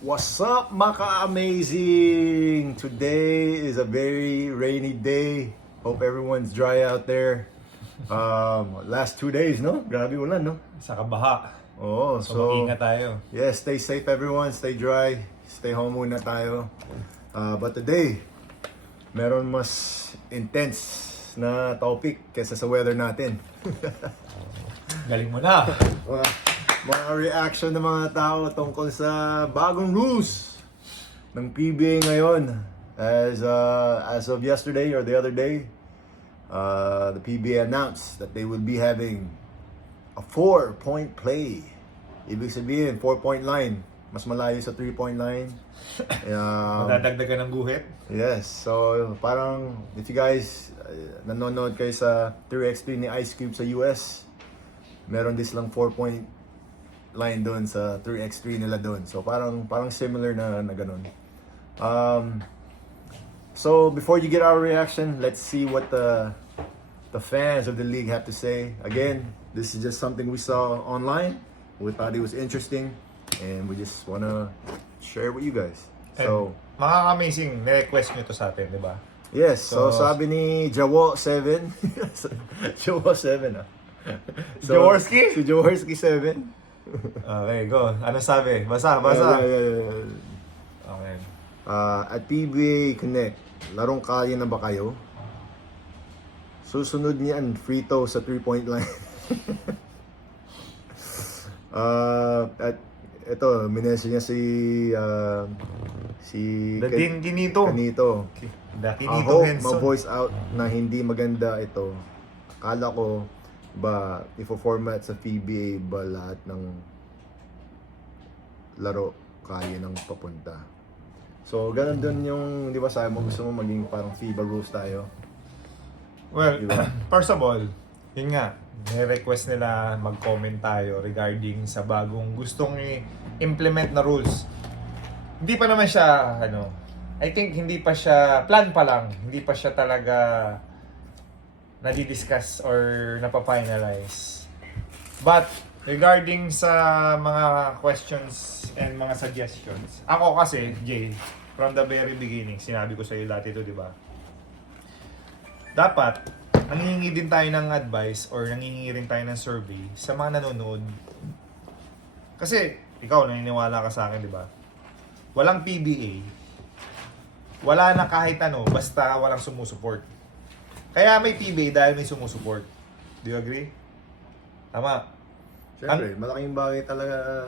What's up, maka-amazing? Today is a very rainy day. Hope everyone's dry out there. Last 2 days, no? Grabe ulan, no? Sa kabaha. Oo, So, so mag-ingat tayo. yeah, stay safe everyone, stay dry, stay home muna tayo. But today, meron mas intense na topic kaysa sa weather natin. Galing mo na. Mga reaction ng mga tao tungkol sa bagong rules ng PBA ngayon. As of yesterday or the other day, the PBA announced that they will be having a 4-point play. Ibig sabihin, 4-point line. Mas malayo sa 3-point line. Madadagdagan ng guhit. Yes, so parang if you guys nanonood kayo sa 3x3 ni Ice Cube sa US, meron din silang 4-point line doon sa 3x3 nila doon. So parang similar na ganun. So before you get our reaction, let's see what the fans of the league have to say. Again, this is just something we saw online. We thought it was interesting and we just wanna share with you guys. So, Mga amazing, ni-request nyo to sa atin, di ba? yes, so sabi ni Jawo7. Jawo7 ah. Jaworski? Si Jaworski 7. Okay, go. Ano sabi? Basa. Yeah. Okay. At PBA Connect, larong kaya na ba kayo? Susunod niyan, free throw sa 3-point line. At ito, minessage niya si Dadin Kinito. Kanito. The I Kinito hope Henson. ma-voice out na hindi maganda ito. Akala ko ba ifo-format sa PBA ba lahat ng laro kaya ng papunta. So, ganun dun yung, di ba sabi mo, gusto mo maging parang FIBA rules tayo. Well, Diba? first of all, yun nga, ni-request nila mag-comment tayo regarding sa bagong gustong i-implement na rules. Hindi pa naman siya, I think hindi pa siya, plan pa lang, hindi pa siya talaga nadi-discuss or napafinalize. But, regarding sa mga questions and mga suggestions, ako kasi, Jay, from the very beginning, sinabi ko sa iyo dati ito, di ba? Dapat, nangingi din tayo ng advice or nangingi rin tayo ng survey sa mga nanonood. Kasi, ikaw, naniniwala ka sa akin, di ba? Walang PBA, wala na kahit ano, basta walang sumusuport. Kaya may PBA dahil may sumusuport. Do you agree? Tama. Siyempre, malaking bagay talaga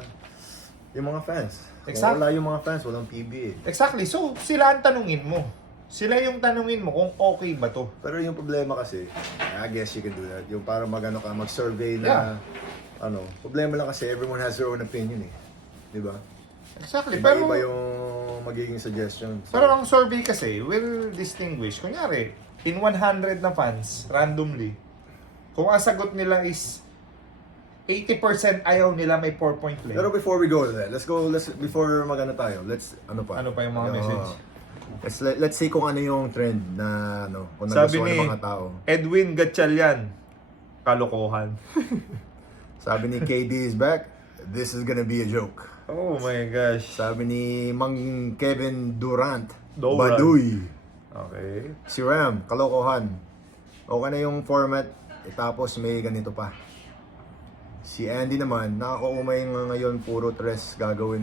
yung mga fans. Exactly. Kung wala yung mga fans, walang PBA. Exactly. So, sila ang tanungin mo. Sila yung tanungin mo kung okay ba to. Pero yung problema kasi, I guess you can do that. Yung para mag-survey na, problema lang kasi everyone has their own opinion eh. Di ba? Exactly. Pero, Iba yung magiging suggestion. So, pero ang survey kasi will distinguish. Kunyari, in 100 na fans, randomly, kung ang sagot nila is 80% ayaw nila may 4-point play. pero before we go to that, before ano pa? Ano pa yung mga message? Let's see kung ano yung trend na kung Sabi nagustuhan ni ng mga tao. Edwin Gatchalian, kalokohan. Sabi ni KD is back, this is gonna be a joke. Oh my gosh. Sabi ni Mang Kevin Durant, Durant. Baduy. Okay. Si Ram, kalokohan. Okay na yung format, tapos may ganito pa. Si Andy naman, nakakaumay nga ngayon, puro tres gagawin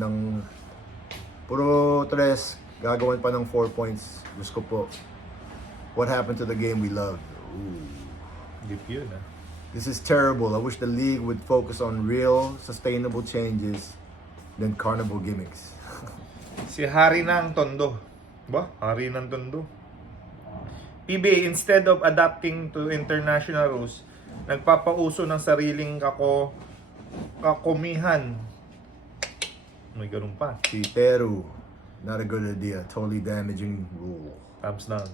pa ng 4 points. Diyos ko po. What happened to the game we loved? Ooh. Deep yun ah. This is terrible. I wish the league would focus on real, sustainable changes than carnival gimmicks. Si Hari ng Tondo. Ba? Hari ng Tondo. PBA, instead of adapting to international rules, nagpapauso ng sariling kakumihan. May ganun pa. Si Teru, not a good idea. Totally damaging rule. Thumbs down.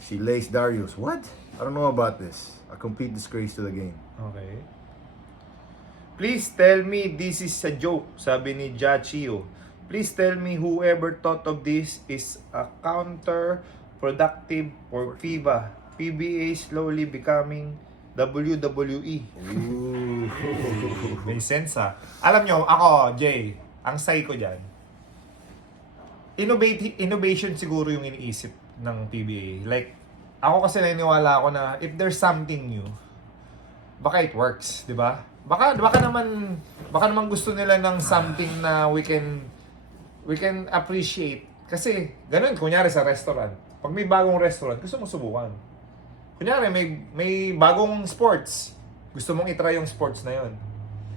Si Lace Darius, what? I don't know about this. A complete disgrace to the game. Okay. Please tell me this is a joke, sabi ni Jachio. Please tell me whoever thought of this is a counterproductive for FIBA. PBA slowly becoming WWE. Ooh. May sense ah. Alam nyo, ako, Jay, ang say ko dyan, innovation siguro yung iniisip ng PBA. Like, ako kasi naniniwala ako na if there's something new, baka it works, di ba? Baka naman gusto nila ng something na we can appreciate. Kasi, ganun, kunyari sa restaurant. Pag may bagong restaurant, gusto mong subukan. Kunyari, may bagong sports. Gusto mong itry yung sports na yon.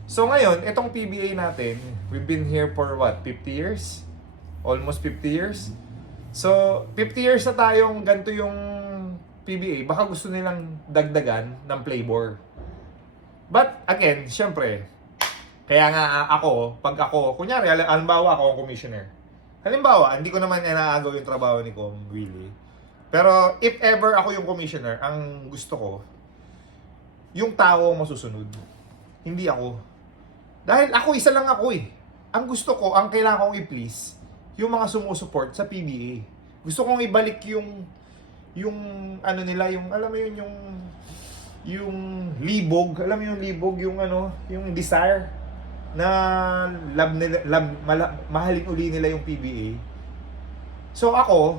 So ngayon, itong PBA natin, we've been here for what, 50 years? Almost 50 years? So, 50 years na tayong ganito yung PBA, baka gusto nilang dagdagan ng flavor. But again, syempre, kaya nga pag ako, kunyari, halimbawa ako ang commissioner. Halimbawa, hindi ko naman inaagaw yung trabaho ni Com, really. Pero if ever ako yung commissioner, ang gusto ko, yung tao ang masusunod. Hindi ako. Dahil ako, isa lang ako eh. Ang gusto ko, ang kailangan kong i-please, yung mga sumusuport sa PBA. Gusto kong ibalik yung ano nila, yung alam mo yun, yung libog, alam mo yung libog, yung ano, yung desire na mahalin uli nila yung PBA. So ako,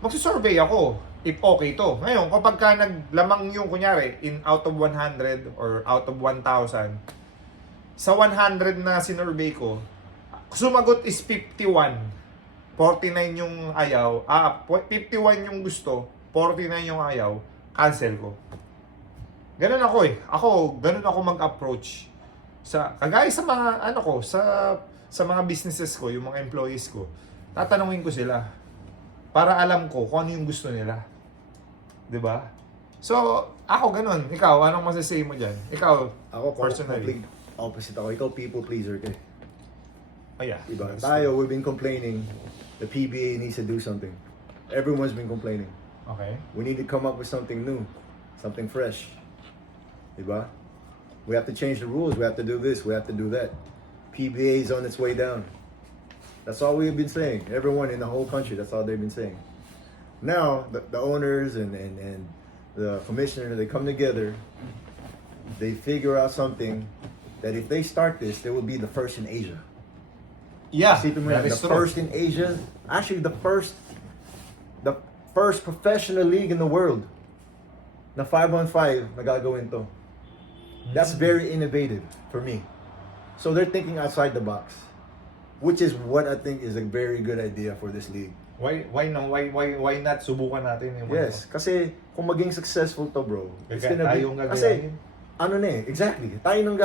magsusurvey ako if okay to. Ngayon, kapag ka naglamang yung kunyari in out of 100 or out of 1,000, sa 100 na sinurvey ko, sumagot is 51. 49 yung ayaw, 51 yung gusto, 49 yung ayaw, cancel ko. Ganun ako eh. Ganun ako mag-approach sa kagaya sa mga ano ko, sa mga businesses ko, yung mga employees ko. Tatanungin ko sila para alam ko kung ano yung gusto nila. 'Di ba? So, ako ganun. Ikaw, anong masasay mo diyan? Ikaw, Ako, personally. complete opposite ako. Ikaw, people pleaser ka. Oh yeah. Diba? Tayo, we've been complaining. The PBA needs to do something. Everyone's been complaining. Okay. We need to come up with something new. Something fresh. Diba? We have to change the rules. We have to do this. We have to do that. PBA is on its way down. That's all we've been saying. Everyone in the whole country, that's all they've been saying. Now, the owners and the commissioner, they come together. They figure out something that if they start this, they will be the first in Asia. Yeah, See, that the is true. first in Asia, actually the first professional league in the world na 5-on-5 na gagawin to. That's very innovative for me. So they're thinking outside the box, which is what I think is a very good idea for this league. Why not subukan natin yung Yes, kasi kung maging successful to, bro, it's Kaya gonna be tayong kasi gagayahin. ano na eh, exactly. Tayo nang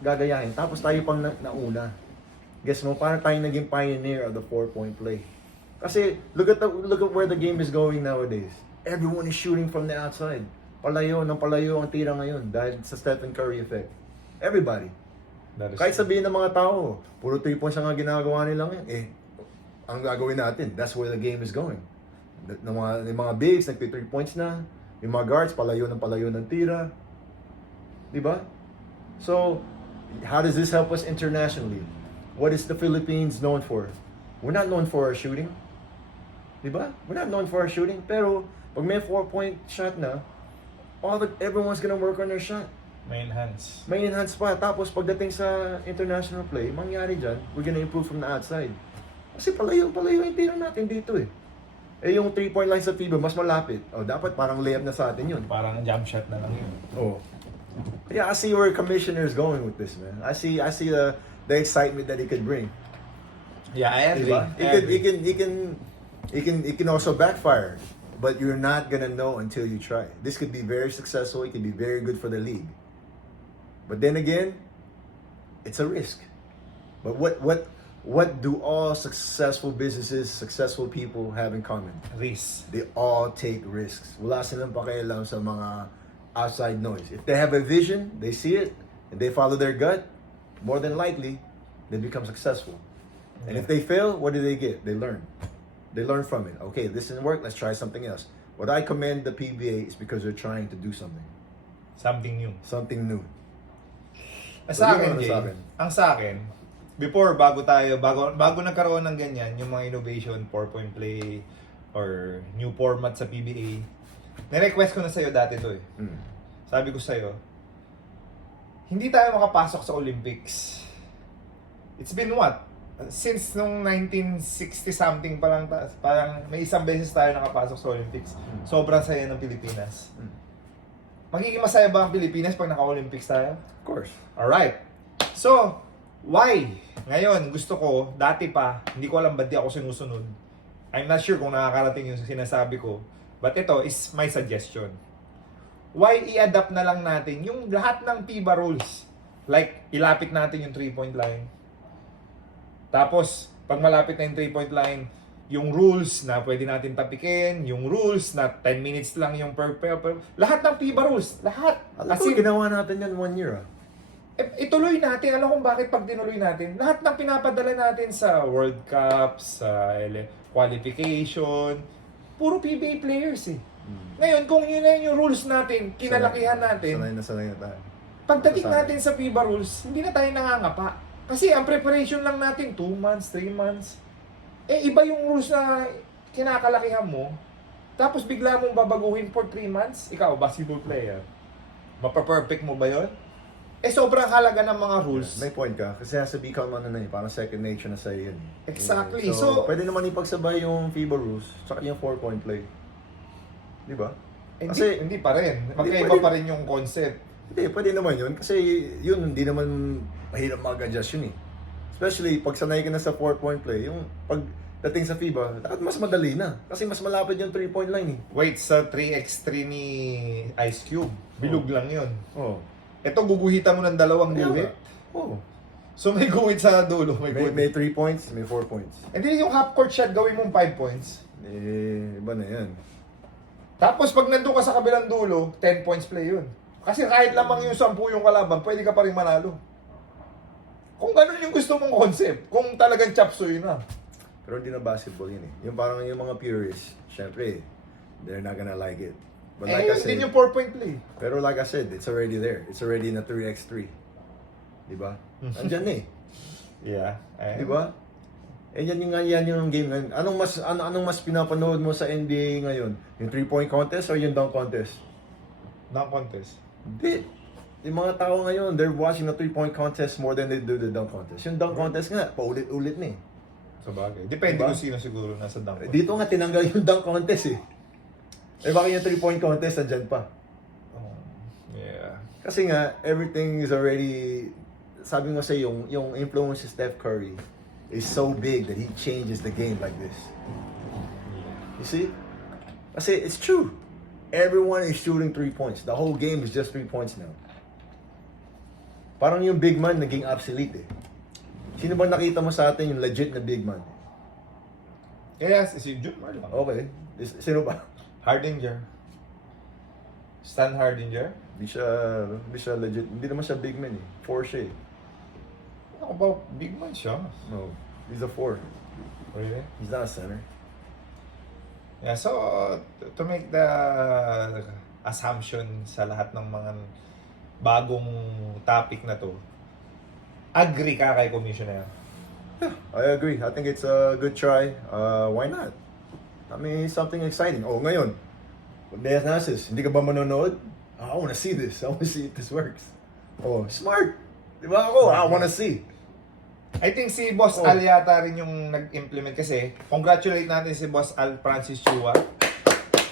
gagayahin tapos tayo pang nauna. Guess mo, parang tayo naging pioneer of the 4-point play. Kasi look at where the game is going nowadays. Everyone is shooting from the outside. Palayo ang tira ngayon dahil sa Stephen Curry effect. Everybody. That is Kahit true. sabihin ng mga tao, puro 3 points ang ginagawa nila ngayon. Ang gagawin natin, that's where the game is going. Yung mga bigs, nagpi 3 points na. Yung mga guards, palayo ng tira. Diba? So, how does this help us internationally? What is the Philippines known for? We're not known for our shooting. Diba? We're not known for our shooting. Pero, pag may 4-point shot na, everyone's gonna work on their shot. May enhance. May enhance pa. Tapos, pagdating sa international play, mangyari dyan, we're gonna improve from the outside. Kasi palayo yung tira natin dito eh. Yung 3-point line sa FIBA, mas malapit. Dapat parang layup na sa atin yun. Parang jump shot na lang yun. Yeah, I see where commissioner is going with this, man. I see the excitement that he could bring. Yeah, I agree. Diba? It can also backfire, but you're not gonna know until you try. This could be very successful. It could be very good for the league. But then again, it's a risk. But what do all successful businesses, successful people have in common? Risk. They all take risks. Wala silang pakialam sa mga outside noise. If they have a vision, they see it, and they follow their gut, more than likely, they become successful. And if they fail, what do they get? They learn. They learn from it. Okay, this didn't work, let's try something else. What I commend the PBA is because they're trying to do something. Something new. Something new. Sa akin, Ano Jay, sa akin? ang sa akin, bago nagkaroon ng ganyan, yung mga innovation, 4-point play, or new format sa PBA, nirequest ko na sa'yo dati to eh. Sabi ko sa'yo, hindi tayo makapasok sa Olympics. It's been what? since nung 1960 something parang may isang beses tayo nakapasok sa Olympics. Sobrang saya ng Pilipinas. Magiging masaya ba ang Pilipinas pag naka-Olympics tayo? Of course. Alright. So, why? Ngayon, gusto ko, dati pa, hindi ko alam ba't di ako sinusunod. I'm not sure kung nakakarating yung sinasabi ko. But ito is my suggestion. Why i-adapt na lang natin yung lahat ng FIBA rules? Like, ilapit natin yung 3-point line. Tapos, pag malapit na yung 3-point line, yung rules na pwede natin tapikin, yung rules na 10 minutes lang yung per lahat ng FIBA rules, lahat. Alam As ko, in, ginawa natin yan 1 year ituloy natin. Alam kung bakit pag tinuloy natin, lahat ng pinapadala natin sa World Cup, sa qualification, puro PBA players eh. Ngayon, kung yun na yung rules natin, kinalakihan natin, Sanay na tayo. pagdating natin sa FIBA rules, hindi na tayo nangangapa. Kasi ang preparation lang natin, 2 months, 3 months. Eh, iba yung rules na kinakalakihan mo, tapos bigla mong babaguhin for 3 months, ikaw, basketball player. Mapa-perfect mo ba yun? Eh, sobrang halaga ng mga rules. May point ka. Kasi nasa become ano na parang second nature na sa'yo yun. Exactly. So, So, pwede naman ipagsabay yung FIBA rules tsaka yung 4-point play. Di ba? hindi pa rin. Magkaiba pwede- pa rin yung concept. Hindi, pwede naman yun. Kasi yun, hindi naman mahirap mag-adjust yun eh. Especially pag sanay ka na sa 4-point play, yung pagdating sa FIBA, dapat mas madali na. Kasi mas malapit yung 3-point line eh. Wait, sa 3x3 ni Ice Cube, bilog lang yun. Oh. Ito, guguhitan mo ng dalawang guhit. Oh. So, may guhit sa dulo. May guhit. May 3 points, may 4 points. Hindi yung half court shot, gawin mong 5 points. Eh, iba na yan. Tapos, pag nandun ka sa kabilang dulo, 10 points play yun. Kasi kahit lamang yung 10 yung kalaban, pwede ka pa rin manalo. Kung ganun yung gusto mong concept, kung talagang chop suey na. Pero hindi na basketball yun eh. Yung parang yung mga purists, syempre, they're not gonna like it. But like I said, Hindi yung 4-point play. pero like I said, it's already there. It's already na 3x3. Di ba? Andyan na eh. Yeah. Di ba? Eh yan yung game ngayon. Anong mas pinapanood mo sa NBA ngayon? Yung 3-point contest or yung dunk contest? Dunk contest. Hindi. Yung mga tao ngayon, they're watching the 3-point contest more than they do the dunk contest. Yung dunk contest nga, paulit-ulit na eh. Sa bagay. Depende Diba? kung sino siguro nasa dunk contest. Dito nga tinanggal yung dunk contest eh. Eh bakit yung 3-point contest andyan pa? Oh, yeah. Kasi nga, everything is already, sabi mo sa yung influence of Steph Curry is so big that he changes the game like this. You see? Kasi it's true. Everyone is shooting 3 points. The whole game is just 3 points now. Parang yung big man naging obsolete eh. Sino ba nakita mo sa atin yung legit na big man? Kaya si Jumar lang. Okay. Sino ba? Hardinger. Stan Hardinger? Hindi siya legit. Hindi naman siya big man eh. 4 siya eh. Ako ba, big man siya? No. He's a 4. Really? He's not a center. Yeah, so to make the assumption sa lahat ng mga bagong topic na to, agree ka kay Commissioner? I agree. I think it's a good try. Why not? I mean, it's something exciting. Oh, ngayon, Beas Nasis, hindi ka ba manonood? I wanna see this. I wanna see if this works. Oh, smart. Di ba ako? I wanna see. I think si Boss Al yata rin yung nag-implement kasi congratulate natin si Boss Al Francis Chua,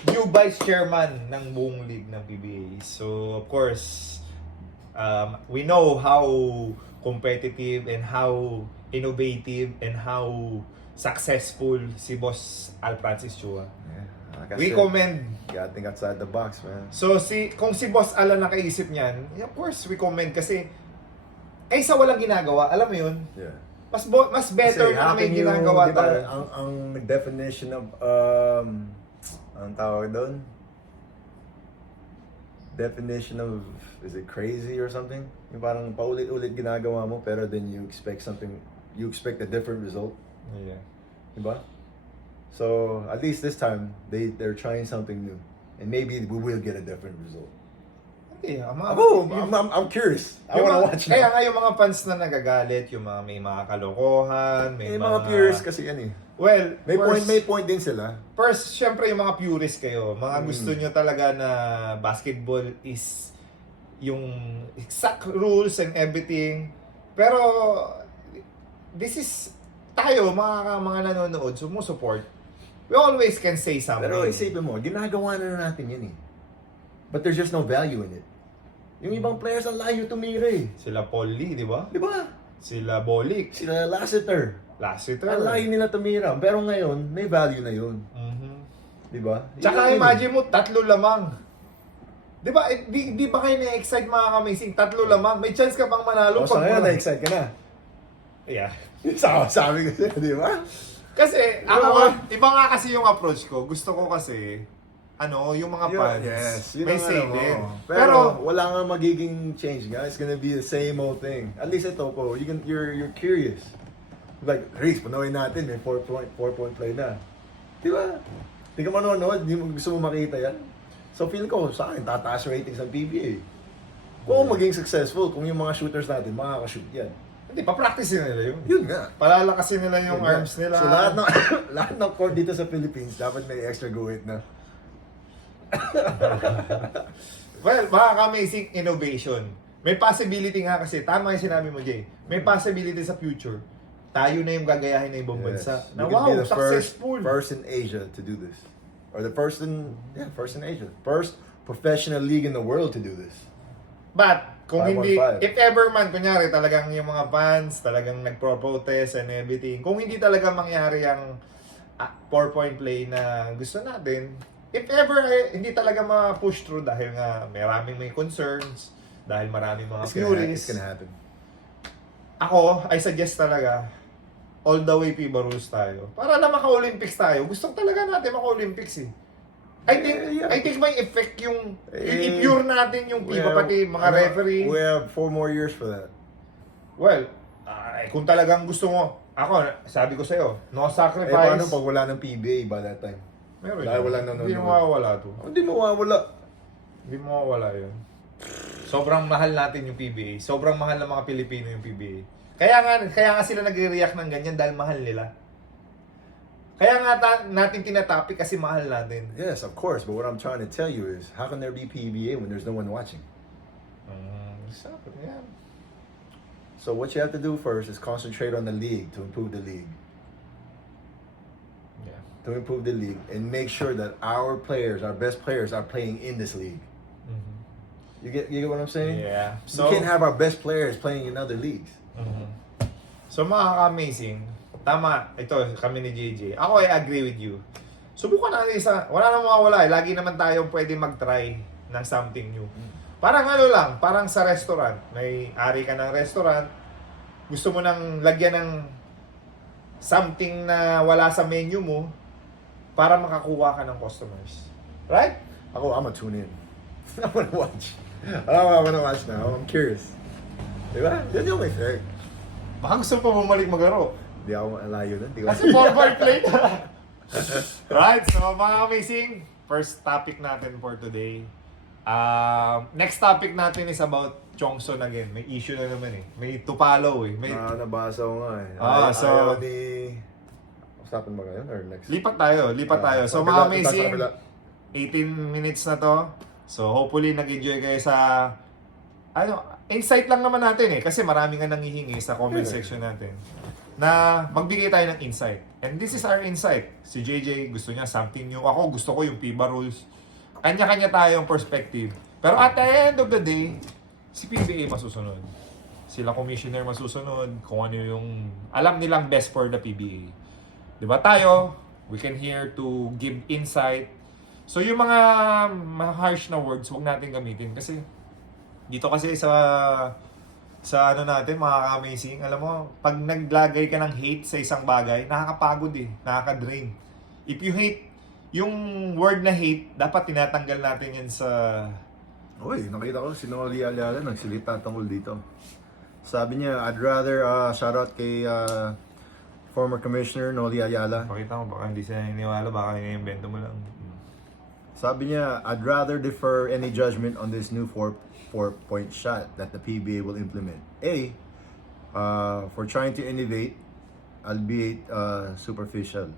new vice chairman ng buong league ng PBA. So, of course, we know how competitive and how innovative and how successful si Boss Al Francis Chua. Yeah, like I We said, commend. you gotta think outside the box, man. So, kung si Boss Al ang nakaisip niyan, of course, we commend kasi kaysa walang ginagawa, alam mo yun, Yeah. mas better Kasi na how may can you, ginagawa di ba, tayo. ang definition of, ang tawag doon? Definition of, is it crazy or something? Yung parang paulit-ulit ginagawa mo, pero then you expect a different result. Yeah. Diba? So, at least this time, they're trying something new. And maybe we will get a different result. Okay, I'm curious. I wanna watch Kaya now. nga yung mga fans na nagagalit, yung mga may mga kalokohan, may Mga purists kasi yan eh. Well, May point din sila. first, syempre yung mga purists kayo, mga gusto nyo talaga na basketball is yung exact rules and everything. Pero, this is tayo, mga nanonood, sumusuport, we always can say something. Pero isipin mo, ginagawa na natin yan eh. But there's just no value in it. Yung ibang players ang layo tumira eh. Sila Paul Lee, di ba? Di ba? Sila Bolik. Sila Lassiter. Lassiter. Ang layo nila tumira. Pero ngayon, may value na yun. Mhm. Di ba? Tsaka Yun yun imagine mo, 3 lamang. Di ba, di ba kayo na-excite mga kamazing? 3 lamang. May chance ka pang manalo. O, sa ngayon, na-excite ka na. Yeah. Sabi kasi, di ba? Kasi, ako, iba nga kasi yung approach ko. Gusto ko kasi, yung mga fans, Yes, yun may ang say alam mo. din. Pero wala nga magiging change, guys. It's gonna be the same old thing. At least ito po, you're curious. Like, Reese, panoorin natin, may 4-point play na. Di ba? Di ka manonood, di mo gusto mo makita yan. So feel ko, sa akin, tataas ratings ng PBA. Kung maging successful, kung yung mga shooters natin, makakashoot yan. Hindi, pa-practice nila yun. Yun nga. Palalakasin nila yung Yun nga. arms nila. So lahat ng, lahat ng court dito sa Philippines, dapat may extra guhit na. Well, amazing innovation. May possibility nga kasi, tama yung sinabi mo, Jay. May possibility sa future. Tayo na yung gagayahin ng ibang bansa. Na We could wow, be the successful. First in Asia to do this. Or the first in Asia. First professional league in the world to do this. But, kung hindi, 5-on-5. if ever man, kunyari talagang yung mga fans, talagang nagpro-protest and everything, kung hindi talaga mangyari ang 4-point play na gusto natin, if ever hindi talaga ma-push through dahil nga maraming may concerns, dahil maraming mga theories, It's gonna happen. ako, I suggest talaga, all the way FIBA rules tayo. Para na maka-Olympics tayo. Gusto talaga natin maka-Olympics eh. I think may effect yung i-pure natin yung FIBA pati mga referee. We have 4 more years for that. Well, kung talagang gusto mo, ako, sabi ko sa'yo, no sacrifice. Paano pag wala ng PBA by that time? Meron Dahil yun. wala nanonood. Hindi mawawala to. Hindi mawawala. Hindi mawawala yun. Sobrang mahal natin yung PBA. Sobrang mahal ng mga Pilipino yung PBA. Kaya nga sila nagre-react ng ganyan dahil mahal nila. Kaya nga natin tinatopic kasi mahal natin. Yes, of course. But what I'm trying to tell you is, how can there be PBA when there's no one watching? Yeah. So what you have to do first is concentrate on the league to improve the league. Yeah. To improve the league and make sure that our players, our best players, are playing in this league. Mhm. You get what I'm saying? Yeah. We can't have our best players playing in other leagues. Mhm. So mga amazing, tama, ito kami ni JJ. Ako I agree with you. Subukan natin wala namang mawawala eh. Lagi naman tayong pwede mag-try ng something new. Parang lang, parang sa restaurant. May ari ka ng restaurant, gusto mo nang lagyan ng something na wala sa menu mo para makakuha ka ng customers. Right? I'm gonna tune in. I'm gonna watch. I'm gonna watch now. I'm curious. Diba? Yan yung may fair. Baka gusto mo pa bumalik maglaro. Hindi ako malayo na. Kasi forward play na. Right, so mga amazing, first topic natin for today. Next topic natin is about Chongson again. May issue na naman eh. May tupalo eh. May... Nabasa ko nga eh. So... Ayaw ni... Usapan ba ngayon or next? Lipat tayo. So mga amazing, 18 minutes na to. So hopefully nag-enjoy kayo sa... insight lang naman natin eh. Kasi marami nga nangihingi sa comment section natin. Na magbigay tayo ng insight. And this is our insight. Si JJ gusto niya something new. Ako gusto ko yung FIBA rules. Kanya-kanya tayong perspective. Pero at the end of the day, si PBA masusunod. Sila commissioner masusunod. Kung ano yung alam nilang best for the PBA. Diba tayo, we can here to give insight. So yung mga harsh na words, huwag natin gamitin. Kasi dito kasi sa ano natin, mga amazing, alam mo, pag naglagay ka ng hate sa isang bagay, nakakapagod eh, nakaka-drain. If you hate, yung word na hate, dapat tinatanggal natin yan sa... Uy, nakita ko si Noli Ayala nagsilita tungkol dito. Sabi niya, I'd rather, shoutout kay former commissioner Noli Ayala. Pakita mo, baka hindi siya niniwala, baka i-invento mo lang. Sabi niya, I'd rather defer any judgment on this new four-point shot that the PBA will implement. For trying to innovate, albeit superficial.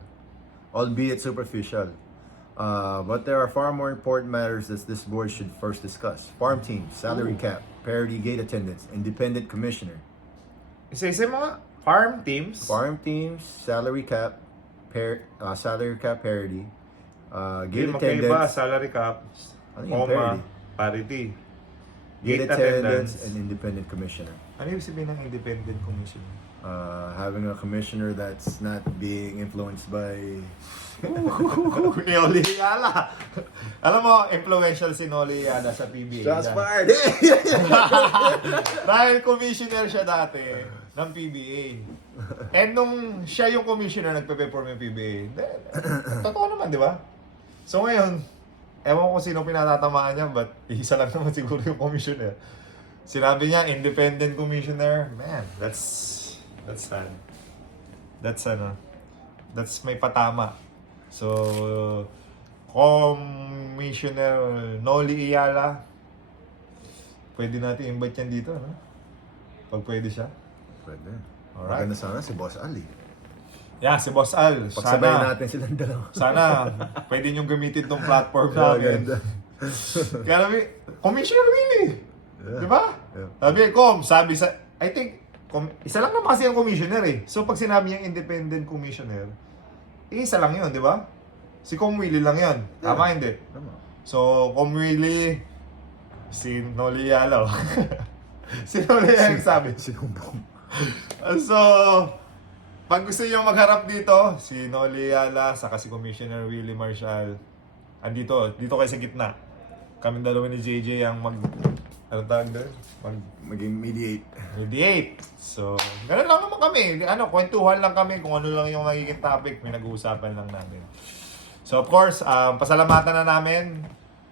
But there are far more important matters that this board should first discuss. Farm teams, salary cap, parity gate attendance, independent commissioner. Isa-isa mo nga. Farm teams. Farm teams, salary cap parity, gate Game magkaiba, attendance, salary cap, ano yung parity? parity. Gate attendance, and independent commissioner. Ano yung sabihin ng independent commission? Having a commissioner that's not being influenced by Ni Oli Ayala. Alam mo, influential si Noli Ayala sa PBA. shots na. fired. Dahil commissioner siya dati ng PBA. And nung siya yung commissioner, nagpe-perform yung PBA. Totoo naman, di ba? So ngayon, ewan ko sino pinatatamaan niya, but isa lang naman siguro yung commissioner. Sinabi niya, independent commissioner. Man, that's sad. That's may patama. So, Commissioner Noli Ayala, pwede natin invite yan dito, no? Pag pwede siya. Pwede. Alright. Maganda sana si Boss Ali. Yeah, si Boss Al. Pagsabayin natin silang dalawa. Sana, pwede niyong gamitin tong platform namin. Maganda. Kaya namin, Commissioner Willie. Yeah. Di ba? Yeah. Sabi sa, I think, isa lang naman kasi ang commissioner eh. So pag sinabi niyang independent commissioner, isa lang yun, di ba? Si Com Willie lang yun. Tama, hindi? Tama. So, Com Willie, si Noli Ayala. Si Noli Ayala yung sabi. Sinumbong. So, pag gusto niyo magharap dito, si Noli Ayala, saka si Commissioner Willie Marshall, andito, dito kayo sa gitna. Kaming dalawa ni JJ ang ano tawag doon? Maging Mediate. So, ganun lang naman kami. Kwentuhan lang kami kung ano lang yung magiging topic. May nag-uusapan lang namin. So, of course, pasalamatan na namin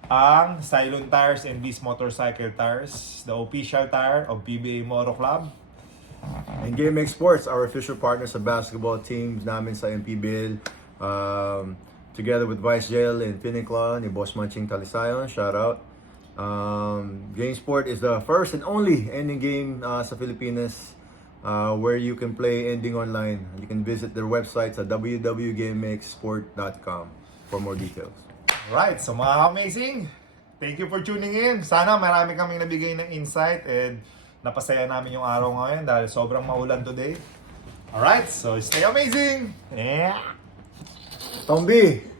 ang Cylon Tires and Beast Motorcycle Tires, the official tire of PBA Moto Club. And GameX Sports, our official partner sa basketball teams namin sa MPBL. Together with Vice Jail and Piniclaw, ni Boss Manching Talisayon, shout out. GameSport is the first and only ending game sa Pilipinas where you can play ending online. You can visit their website sa www.gamexsport.com for more details. Right, so mga amazing, thank you for tuning in. Sana marami kaming nabigay ng insight and napasaya namin yung araw ngayon dahil sobrang maulan today. Alright, so stay amazing! Yeah! Tombi!